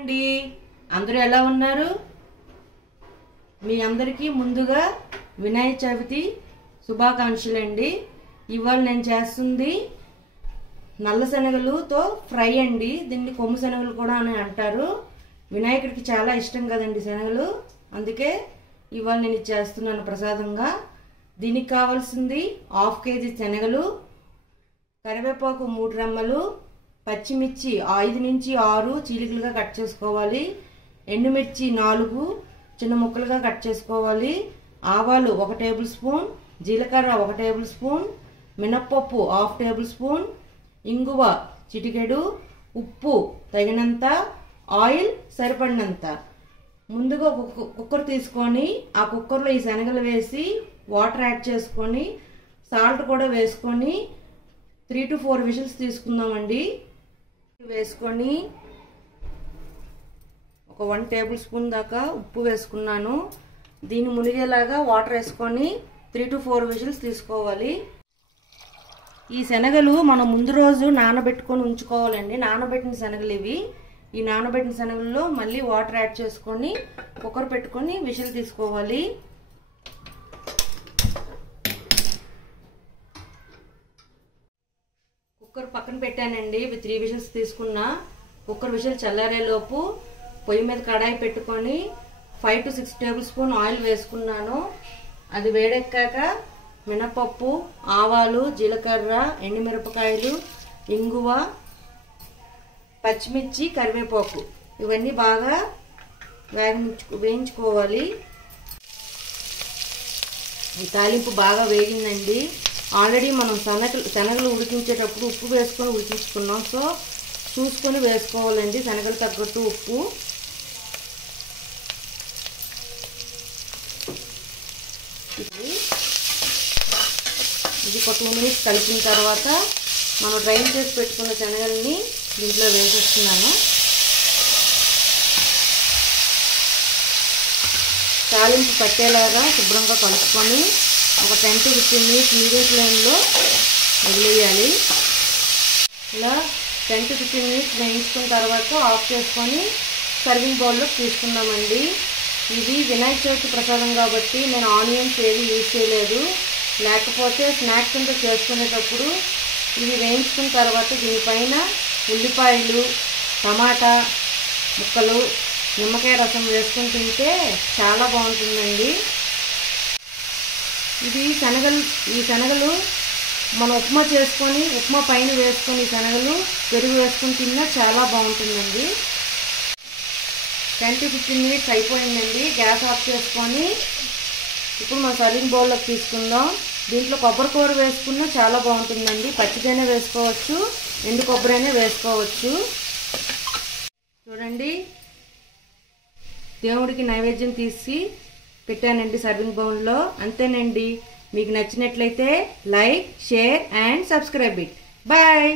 అండి, అందరూ ఎలా ఉన్నారు? మీ అందరికీ ముందుగా వినాయక చవితి శుభాకాంక్షలండి. ఇవాళ నేను చేస్తుంది నల్ల శనగలతో ఫ్రై అండి. దీన్ని కొమ్ము శనగలు కూడా అని అంటారు. వినాయకుడికి చాలా ఇష్టం కదండి శనగలు, అందుకే ఇవాళ నేను చేస్తున్నాను ప్రసాదంగా. దీనికి కావాల్సింది 1/2 కేజీ శనగలు, కరివేపాకు 3 రెమ్మలు, పచ్చిమిర్చి 5 నుంచి 6 చీలికలుగా కట్ చేసుకోవాలి, ఎండుమిర్చి 4 చిన్న ముక్కలుగా కట్ చేసుకోవాలి, ఆవాలు 1 టేబుల్ స్పూన్, జీలకర్ర 1 టేబుల్ స్పూన్, మినప్పప్పు 1/2 టేబుల్ స్పూన్, ఇంగువ చిటికెడు, ఉప్పు తగినంత, ఆయిల్ సరిపడినంత. ముందుగా కుక్కర్ తీసుకొని ఆ కుక్కర్లో ఈ శనగలు వేసి వాటర్ యాడ్ చేసుకొని సాల్ట్ కూడా వేసుకొని 3 to 4 విజిల్స్ తీసుకుందామండి. వేసుకొని ఒక 1 టేబుల్ స్పూన్ దాకా ఉప్పు వేసుకున్నాను. దీన్ని మునిగేలాగా వాటర్ వేసుకొని 3 to 4 విజిల్స్ తీసుకోవాలి. ఈ శనగలు మనం ముందు రోజు నానబెట్టుకొని ఉంచుకోవాలండి. నానబెట్టిన శనగలు ఇవి. ఈ నానబెట్టిన శనగల్లో మళ్ళీ వాటర్ యాడ్ చేసుకొని కుక్కర్ పెట్టుకొని విజిల్ తీసుకోవాలి. కుక్కర్ పక్కన పెట్టానండి. ఇవి 3 విజిల్స్ తీసుకున్నా. కుక్కర్ విజిల్ చల్లారేలోపు పొయ్యి మీద కడాయి పెట్టుకొని 5 to 6 టేబుల్ స్పూన్ ఆయిల్ వేసుకున్నాను. అది వేడెక్కాక మినపప్పు, ఆవాలు, జీలకర్ర, ఎండుమిరపకాయలు, ఇంగువ, పచ్చిమిర్చి, కరివేపాకు ఇవన్నీ బాగా వేయించుకోవాలి. ఈ తాలింపు బాగా వేగిందండి. ఆల్రెడీ మనం శనగలు ఉడికించేటప్పుడు ఉప్పు వేసుకొని ఉడికించుకున్నాం. సో చూసుకొని వేసుకోవాలండి, శనగలు తగ్గట్టు ఉప్పు. ఇది ఒక 2 మినిట్స్ కలిపిన తర్వాత మనం డ్రైన్ చేసి పెట్టుకున్న శనగల్ని దీంట్లో వేసేస్తున్నాను. తాలింపు పట్టేలాగా శుభ్రంగా కలుపుకొని ఒక 10 to 15 మినిట్స్ మీడియం ఫ్లేమ్లో వదిలేయాలి. ఇలా 10 to 15 మినిట్స్ వేయించుకున్న తర్వాత ఆఫ్ చేసుకొని సర్వింగ్ బౌల్లో తీసుకుందామండి. ఇది వినాయక చవితి ప్రసాదం కాబట్టి నేను ఆనియన్స్ ఏవి యూజ్ చేయలేదు. లేకపోతే స్నాక్స్ అంతా చేసుకునేటప్పుడు ఇవి వేయించుకున్న తర్వాత దీనిపైన ఉల్లిపాయలు, టమాటా ముక్కలు, నిమ్మకాయ రసం వేసుకొని తింటే చాలా బాగుంటుందండి. ఈ శనగలు మనం ఉప్మా చేసుకొని ఉప్మా పైన వేసుకొని శనగలు పెరుగు వేసుకొని తిన్నా చాలా బాగుంటుందండి. 10 to 15 మినిట్స్ అయిపోయిందండి. గ్యాస్ ఆఫ్ చేసుకొని ఇప్పుడు మనం సర్వింగ్ బౌల్లోకి తీసుకుందాం. దీంట్లో కొబ్బరి కూర వేసుకున్నా చాలా బాగుంటుందండి. పచ్చిదైనా వేసుకోవచ్చు, ఎండు కొబ్బరి అయినా వేసుకోవచ్చు. చూడండి, దేవుడికి నైవేద్యం తీసి పెట్టానండి సర్వింగ్ బౌల్లో. అంతేనండి. మీకు నచ్చినట్లయితే like, share and subscribe it. Bye.